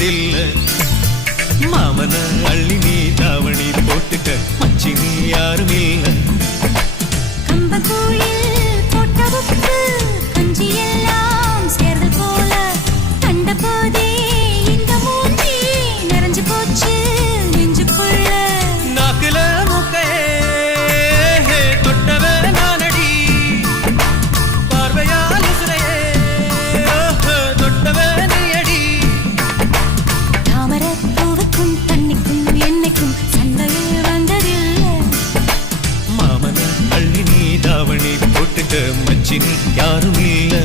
வந்ததில்லை. மாமன அள்ளி நீ தாவணி போட்டுக்க மச்சி நீ யாரும் இல்லை. கம்பங்கூழில் போட்ட உப்பு கஞ்சி எல்லாம் சேர்ந்து போல கண்ட போதே இந்த மூஞ்சி நிறைஞ்சு போச்சு நெஞ்சுக்குள்ள. நாக்குல முக்கையே தொட்டவ நானடி, பார்வையால் உசுரையே தொட்டவ நீயடி. தாமரை பூவுக்கும் தண்ணிக்கும் என்னைக்கும் சண்டையே வந்ததில்லை. மாமன அள்ளி நீ தாவணி போட்டுக்க மச்சி நீ யாரும் இல்லை.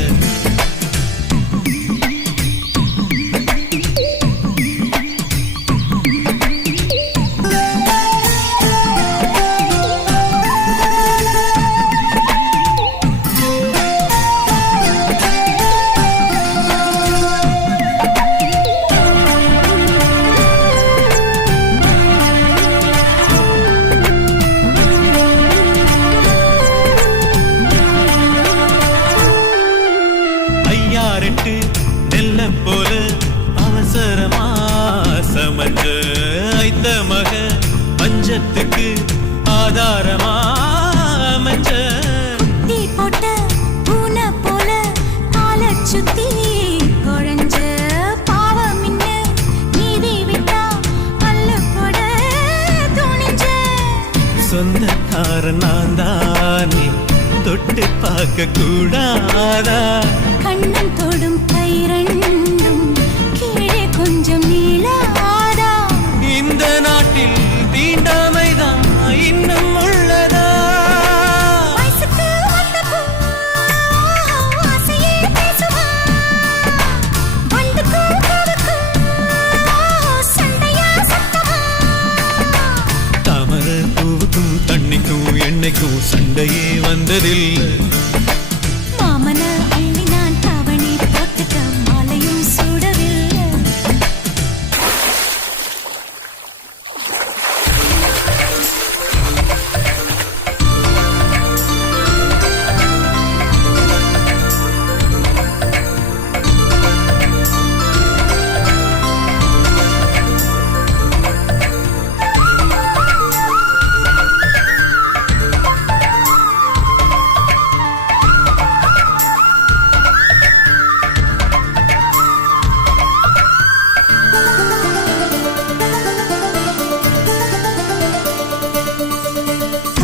ஐயாரெட்டு நெல்ல போல அவசரமா சமஞ்ச ஐத்த மக பஞ்சத்துக்கு ஆதாரமா அமைஞ்ச. தீ போட்ட பூனை போல காலை சுத்தி குழஞ்ச பாவம் இன்ன நீதி விட்டா பல்லு போட துணிஞ்ச. சொந்தக்காரன் நான் தானே தொட்டு பார்க்க கூடாதா. கண்ணன் தொடும் கை ரெண்டும் கீழே கொஞ்சம் நீளாதா. இந்த நாட்டில் தீண்டாமைதான் இன்னும் உள்ளதா. வயசுக்கு வந்த பூ ஆசையே பேசுவா. வண்டுக்கும் பூவுக்கும் சண்டையா சத்தமா. தாமரை பூவுக்கும் தண்ணிக்கும் எண்ணெய்க்கும் சண்டையே வந்ததில்லை. மாமன அள்ளி நான் தாவணி போட்டுக்க மாலையும் சூடவில்லை.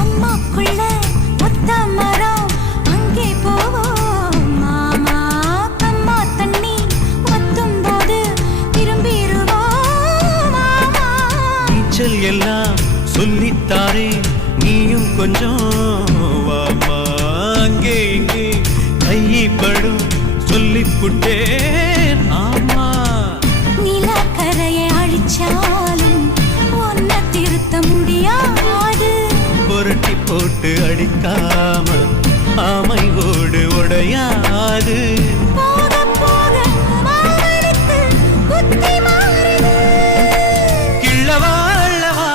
அம்மாக்குள்ள ஒத்த மரம் அங்கே போவோம் மாமா. கம்மா தண்ணி வத்தும் போது திரும்பிடுவோம் மாமா. நீச்சல் எல்லாம் சொல்லித்தாரே நீயும் கொஞ்சம் வாமா. அங்கே இங்கே கைப்படும் சொல்லிப்புட்டேன் ஆமா. நிலக்கரையை அழிச்சாலும் ஒன்ன திருத்த முடியாது. புரட்டி போட்டு அடிக்காம ஆமை ஓடு உடையாது. போக போக மாமனுக்கு புத்தி மாறுது. கிள்ளவா அள்ளவா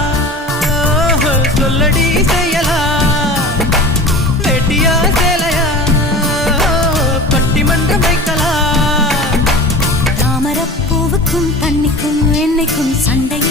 சொல்லடி செய்யலா. வெட்டியா சேலையா பட்டிமன்றம் வைக்கலாம். தாமரைப்பூவுக்கும் தண்ணிக்கும் என்னைக்கும் சண்டை